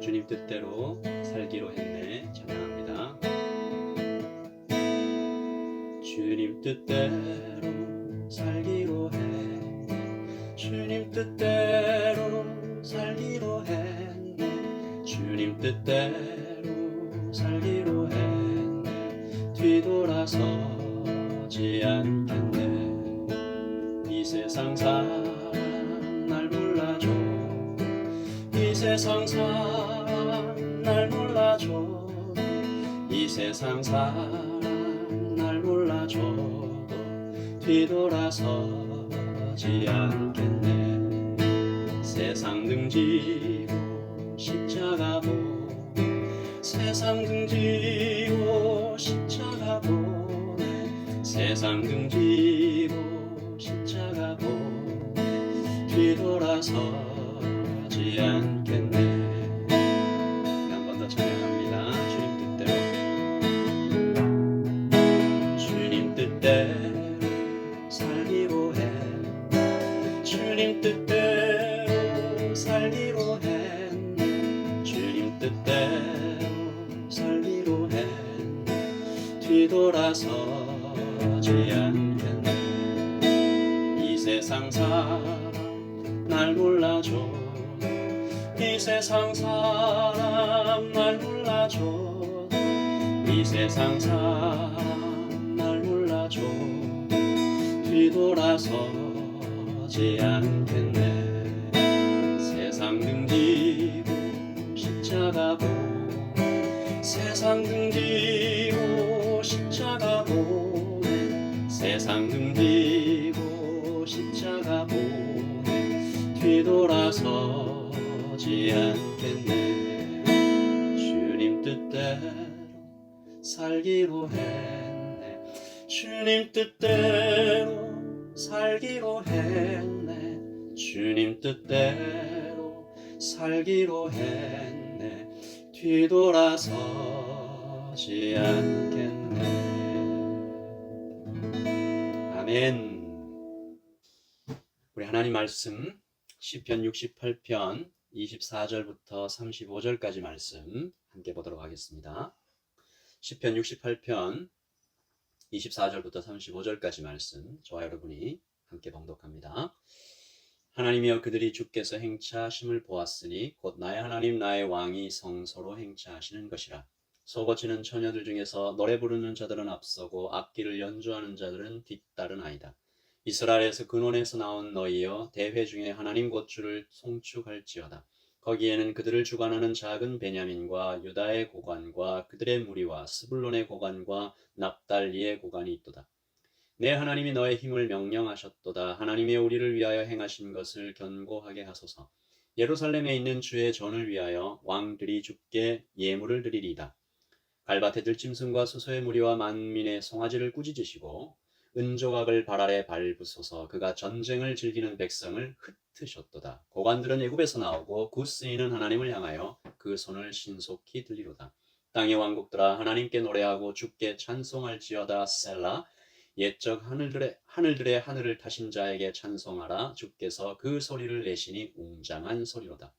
주님 뜻대로 살기로 했네. 찬양합니다. 주님 뜻대로 살기로 해. 주님 뜻대로 살기로 했네 주님 뜻대로 살기로 했네 뒤돌아서지 않겠네. 이 세상 사 세상 사람 날 몰라줘. 이 세상 사람 날 몰라줘도 뒤돌아서지 않겠네. 세상 등지고 십자가 보고 세상 등지고 십자가 보네 세상 등지고 십자가 보고 뒤돌아서 주님 뜻대로 살기로 해 주님 뜻대로 살기로 해 뒤돌아서지 않겠네. 이 세상 사람 날 몰라줘. 이 세상 사람 날 몰라줘. 이 세상 사람 날 몰라줘. 뒤돌아서 지 않겠네. 세상 등지고 십자가 보고 세상 등지고 십자가 보네 세상 등지고 십자가 보네 뒤돌아서지 않겠네. 주님 뜻대로 살기로 했네. 주님 뜻대로 살기로 했네. 주님 뜻대로 살기로 했네. 뒤돌아서지 않겠네. 아멘. 우리 하나님 말씀 시편 68편 24절부터 35절까지 말씀 함께 보도록 하겠습니다. 시편 68편 24절부터 35절까지 말씀 저와 여러분이 함께 봉독합니다. 하나님이여 그들이 주께서 행차하심을 보았으니 곧 나의 하나님 나의 왕이 성소로 행차하시는 것이라. 소거치는 처녀들 중에서 노래 부르는 자들은 앞서고 악기를 연주하는 자들은 뒤따르나이다. 이스라엘에서 근원에서 나온 너희여 대회 중에 하나님 고추를 송축할지어다. 거기에는 그들을 주관하는 작은 베냐민과 유다의 고관과 그들의 무리와 스불론의 고관과 납달리의 고관이 있도다. 내 하나님이 너의 힘을 명령하셨도다. 하나님의 우리를 위하여 행하신 것을 견고하게 하소서. 예루살렘에 있는 주의 전을 위하여 왕들이 주께 예물을 드리리이다. 갈밭에 들짐승과 수소의 무리와 만민의 송아지를 꾸짖으시고 은조각을 발 아래 밟으소서 그가 전쟁을 즐기는 백성을 흩으셨도다. 고관들은 애굽에서 나오고 구스인은 하나님을 향하여 그 손을 신속히 들리로다. 땅의 왕국들아 하나님께 노래하고 주께 찬송할지어다 셀라 옛적 하늘들의 하늘들의 하늘을 타신 자에게 찬송하라 주께서 그 소리를 내시니 웅장한 소리로다.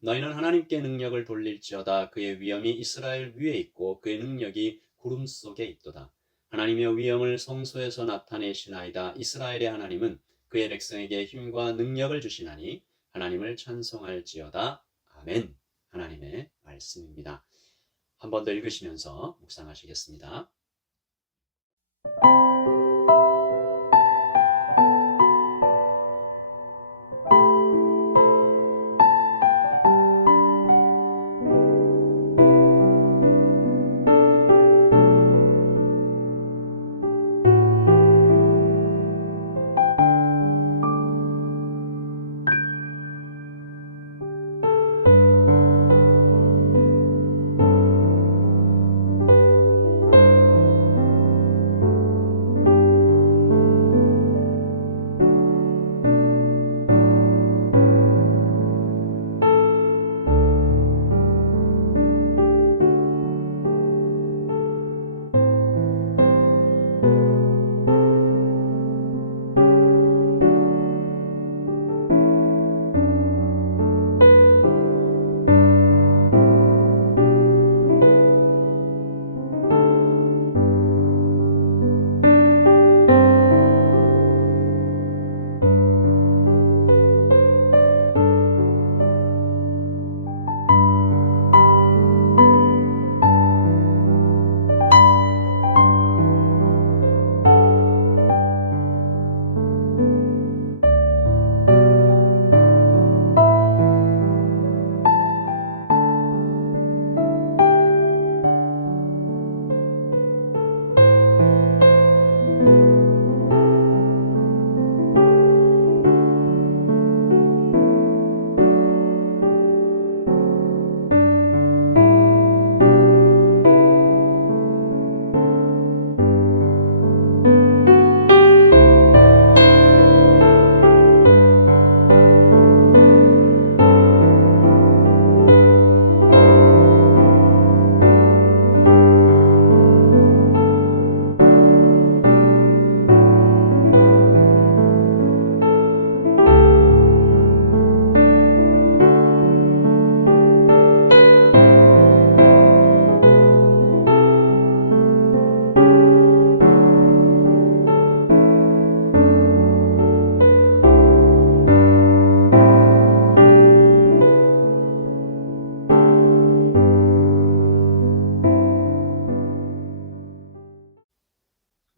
너희는 하나님께 능력을 돌릴지어다 그의 위엄이 이스라엘 위에 있고 그의 능력이 구름 속에 있도다. 하나님의 위엄을 성소에서 나타내시나이다. 이스라엘의 하나님은 그의 백성에게 힘과 능력을 주시나니 하나님을 찬송할지어다. 아멘. 하나님의 말씀입니다. 한 번 더 읽으시면서 묵상하시겠습니다.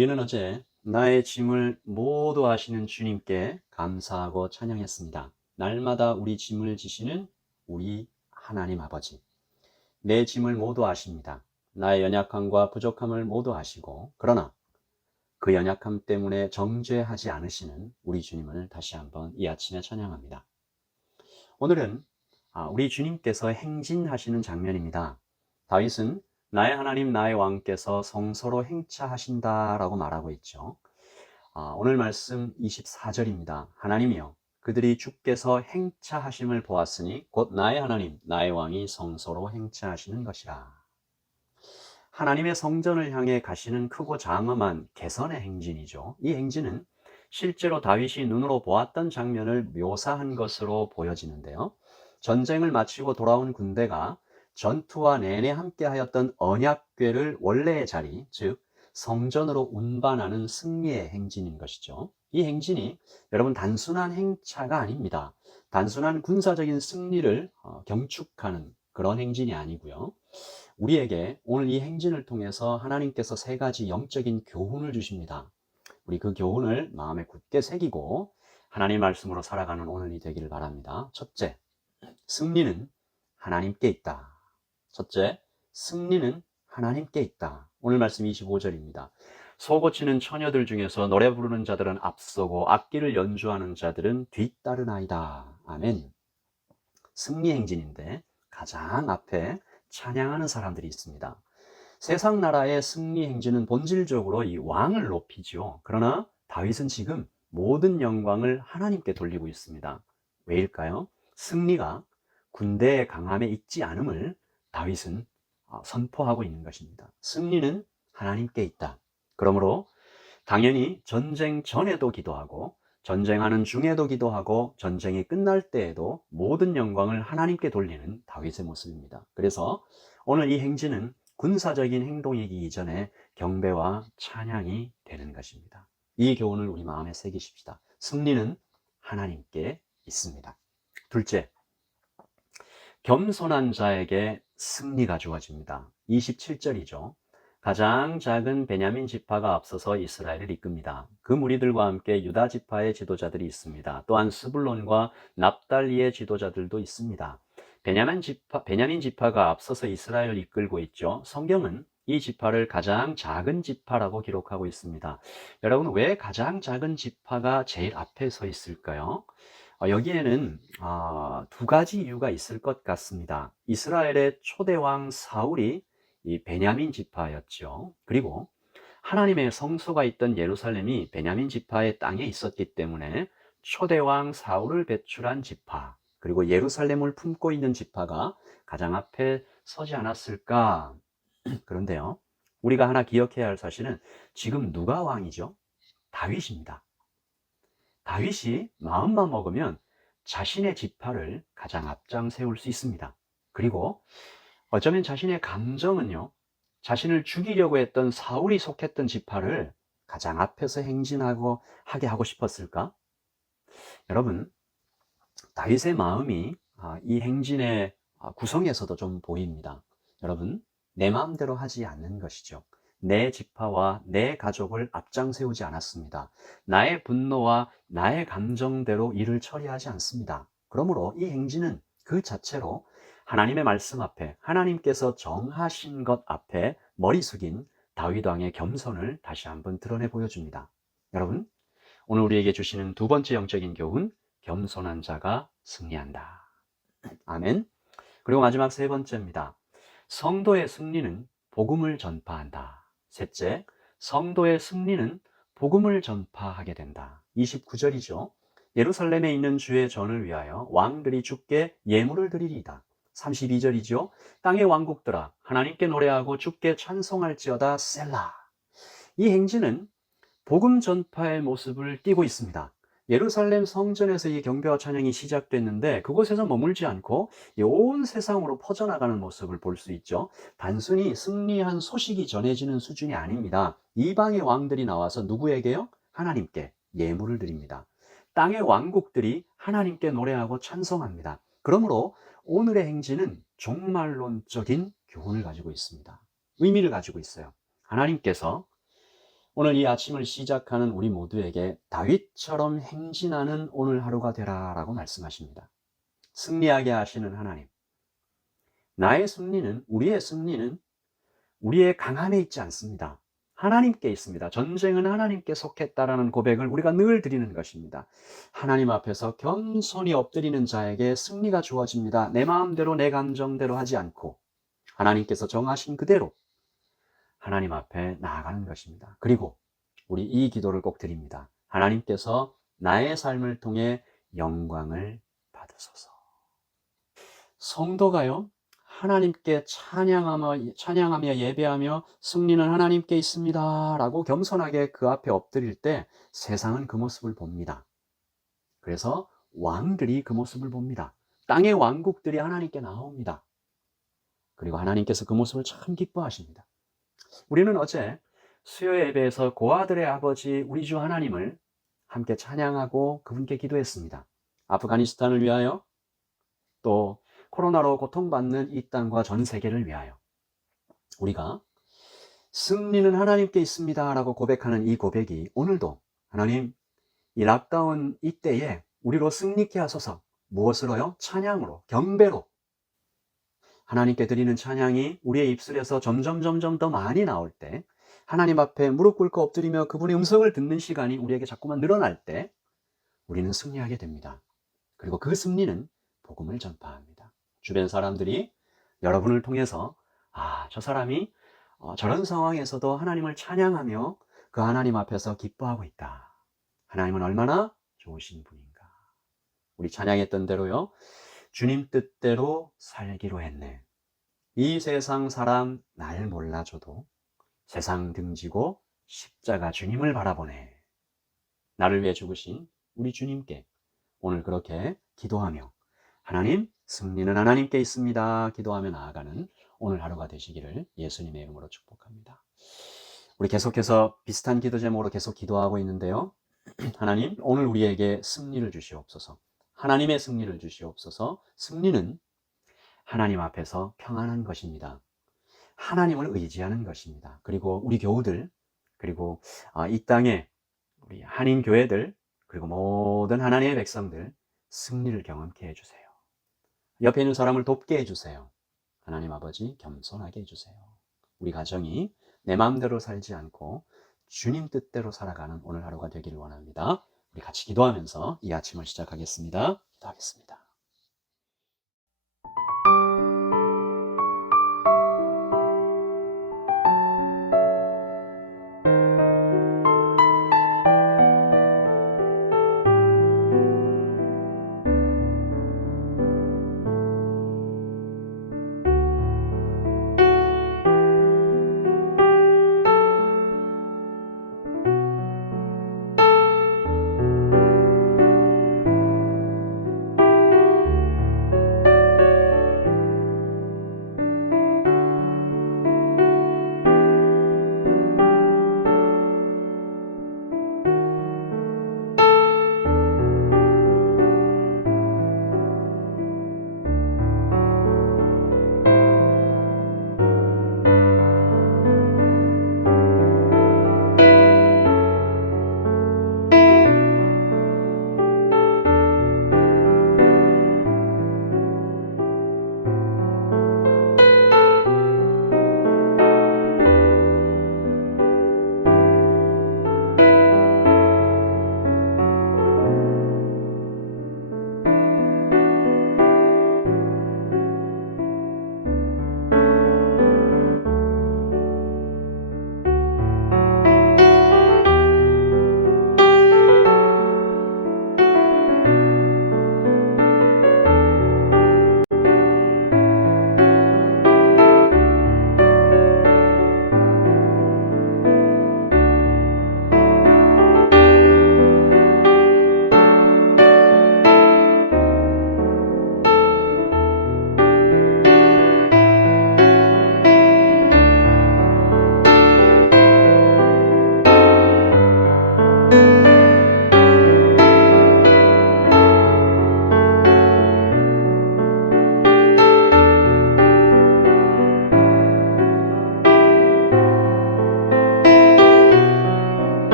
우리는 어제 나의 짐을 모두 아시는 주님께 감사하고 찬양했습니다. 날마다 우리 짐을 지시는 우리 하나님 아버지. 내 짐을 모두 아십니다. 나의 연약함과 부족함을 모두 아시고, 그러나 그 연약함 때문에 정죄하지 않으시는 우리 주님을 다시 한번 이 아침에 찬양합니다. 오늘은 아, 우리 주님께서 행진하시는 장면입니다. 다윗은 나의 하나님 나의 왕께서 성서로 행차하신다라고 말하고 있죠. 아, 오늘 말씀 24절입니다. 하나님이여 그들이 주께서 행차하심을 보았으니 곧 나의 하나님 나의 왕이 성서로 행차하시는 것이라. 하나님의 성전을 향해 가시는 크고 장엄한 개선의 행진이죠. 이 행진은 실제로 다윗이 눈으로 보았던 장면을 묘사한 것으로 보여지는데요. 전쟁을 마치고 돌아온 군대가 전투와 내내 함께하였던 언약궤를 원래의 자리, 즉 성전으로 운반하는 승리의 행진인 것이죠. 이 행진이 여러분 단순한 행차가 아닙니다. 단순한 군사적인 승리를 어, 경축하는 그런 행진이 아니고요. 우리에게 오늘 이 행진을 통해서 하나님께서 세 가지 영적인 교훈을 주십니다. 우리 그 교훈을 마음에 굳게 새기고 하나님 말씀으로 살아가는 오늘이 되기를 바랍니다. 첫째, 승리는 하나님께 있다. 첫째, 승리는 하나님께 있다. 오늘 말씀 25절입니다. 소고치는 처녀들 중에서 노래 부르는 자들은 앞서고 악기를 연주하는 자들은 뒤따르나이다. 아멘. 승리 행진인데 가장 앞에 찬양하는 사람들이 있습니다. 세상 나라의 승리 행진은 본질적으로 이 왕을 높이죠. 그러나 다윗은 지금 모든 영광을 하나님께 돌리고 있습니다. 왜일까요? 승리가 군대의 강함에 있지 않음을 다윗은 어, 선포하고 있는 것입니다. 승리는 하나님께 있다. 그러므로 당연히 전쟁 전에도 기도하고 전쟁하는 중에도 기도하고 전쟁이 끝날 때에도 모든 영광을 하나님께 돌리는 다윗의 모습입니다. 그래서 오늘 이 행진은 군사적인 행동이기 이전에 경배와 찬양이 되는 것입니다. 이 교훈을 우리 마음에 새기십시다. 승리는 하나님께 있습니다. 둘째, 겸손한 자에게 승리가 주어집니다. 27절이죠. 가장 작은 베냐민 지파가 앞서서 이스라엘을 이끕니다. 그 무리들과 함께 유다 지파의 지도자들이 있습니다. 또한 스불론과 납달리의 지도자들도 있습니다. 베냐민 지파, 베냐민 지파가 앞서서 이스라엘을 이끌고 있죠. 성경은 이 지파를 가장 작은 지파라고 기록하고 있습니다. 여러분, 왜 가장 작은 지파가 제일 앞에 서 있을까요? 어, 여기에는 아, 두 가지 이유가 있을 것 같습니다. 이스라엘의 초대왕 사울이 이 베냐민 지파였죠. 그리고 하나님의 성소가 있던 예루살렘이 베냐민 지파의 땅에 있었기 때문에 초대왕 사울을 배출한 지파, 그리고 예루살렘을 품고 있는 지파가 가장 앞에 서지 않았을까? 그런데요. 우리가 하나 기억해야 할 사실은 지금 누가 왕이죠? 다윗입니다. 다윗이 마음만 먹으면 자신의 지파를 가장 앞장 세울 수 있습니다. 그리고 어쩌면 자신의 감정은요, 자신을 죽이려고 했던 사울이 속했던 지파를 가장 앞에서 행진하고 하게 하고 싶었을까? 여러분, 다윗의 마음이 아, 이 행진의 아, 구성에서도 좀 보입니다. 여러분, 내 마음대로 하지 않는 것이죠. 내 지파와 내 가족을 앞장 세우지 않았습니다. 나의 분노와 나의 감정대로 일을 처리하지 않습니다. 그러므로 이 행진은 그 자체로 하나님의 말씀 앞에 하나님께서 정하신 것 앞에 머리 숙인 다윗 왕의 겸손을 다시 한번 드러내 보여줍니다. 여러분, 오늘 우리에게 주시는 두 번째 영적인 교훈, 겸손한 자가 승리한다. 아멘. 그리고 마지막 세 번째입니다. 성도의 승리는 복음을 전파한다. 셋째, 성도의 승리는 복음을 전파하게 된다. 29절이죠. 예루살렘에 있는 주의 전을 위하여 왕들이 주께 예물을 드리리이다. 32절이죠. 땅의 왕국들아 하나님께 노래하고 주께 찬송할지어다 셀라. 이 행진은 복음 전파의 모습을 띠고 있습니다. 예루살렘 성전에서 이 경배와 찬양이 시작됐는데 그곳에서 머물지 않고 온 세상으로 퍼져나가는 모습을 볼 수 있죠. 단순히 승리한 소식이 전해지는 수준이 아닙니다. 이방의 왕들이 나와서 누구에게요? 하나님께 예물을 드립니다. 땅의 왕국들이 하나님께 노래하고 찬송합니다. 그러므로 오늘의 행진은 종말론적인 교훈을 가지고 있습니다. 의미를 가지고 있어요. 하나님께서 오늘 이 아침을 시작하는 우리 모두에게 다윗처럼 행진하는 오늘 하루가 되라라고 말씀하십니다. 승리하게 하시는 하나님. 나의 승리는, 우리의 승리는 우리의 강함에 있지 않습니다. 하나님께 있습니다. 전쟁은 하나님께 속했다라는 고백을 우리가 늘 드리는 것입니다. 하나님 앞에서 겸손히 엎드리는 자에게 승리가 주어집니다. 내 마음대로 내 감정대로 하지 않고 하나님께서 정하신 그대로 하나님 앞에 나아가는 것입니다. 그리고 우리 이 기도를 꼭 드립니다. 하나님께서 나의 삶을 통해 영광을 받으소서. 성도가요, 하나님께 찬양하며, 찬양하며 예배하며 승리는 하나님께 있습니다. 라고 겸손하게 그 앞에 엎드릴 때 세상은 그 모습을 봅니다. 그래서 왕들이 그 모습을 봅니다. 땅의 왕국들이 하나님께 나옵니다. 그리고 하나님께서 그 모습을 참 기뻐하십니다. 우리는 어제 수요 예배에서 고아들의 아버지 우리 주 하나님을 함께 찬양하고 그분께 기도했습니다. 아프가니스탄을 위하여 또 코로나로 고통받는 이 땅과 전 세계를 위하여 우리가 승리는 하나님께 있습니다 라고 고백하는 이 고백이 오늘도 하나님 이 락다운 이때에 우리로 승리케 하소서 무엇으로요? 찬양으로 경배로 하나님께 드리는 찬양이 우리의 입술에서 점점 점점 더 많이 나올 때 하나님 앞에 무릎 꿇고 엎드리며 그분의 음성을 듣는 시간이 우리에게 자꾸만 늘어날 때 우리는 승리하게 됩니다. 그리고 그 승리는 복음을 전파합니다. 주변 사람들이 여러분을 통해서 아, 저 사람이 어, 저런 상황에서도 하나님을 찬양하며 그 하나님 앞에서 기뻐하고 있다. 하나님은 얼마나 좋으신 분인가. 우리 찬양했던 대로요. 주님 뜻대로 살기로 했네. 이 세상 사람 날 몰라줘도 세상 등지고 십자가 주님을 바라보네. 나를 위해 죽으신 우리 주님께 오늘 그렇게 기도하며 하나님 승리는 하나님께 있습니다. 기도하며 나아가는 오늘 하루가 되시기를 예수님의 이름으로 축복합니다. 우리 계속해서 비슷한 기도 제목으로 계속 기도하고 있는데요. 하나님 오늘 우리에게 승리를 주시옵소서. 하나님의 승리를 주시옵소서. 승리는 하나님 앞에서 평안한 것입니다. 하나님을 의지하는 것입니다. 그리고 우리 교우들, 그리고 아, 이 땅에 우리 한인 교회들, 그리고 모든 하나님의 백성들 승리를 경험케 해주세요. 옆에 있는 사람을 돕게 해주세요. 하나님 아버지 겸손하게 해주세요. 우리 가정이 내 마음대로 살지 않고 주님 뜻대로 살아가는 오늘 하루가 되기를 원합니다. 우리 같이 기도하면서 이 아침을 시작하겠습니다. 기도하겠습니다.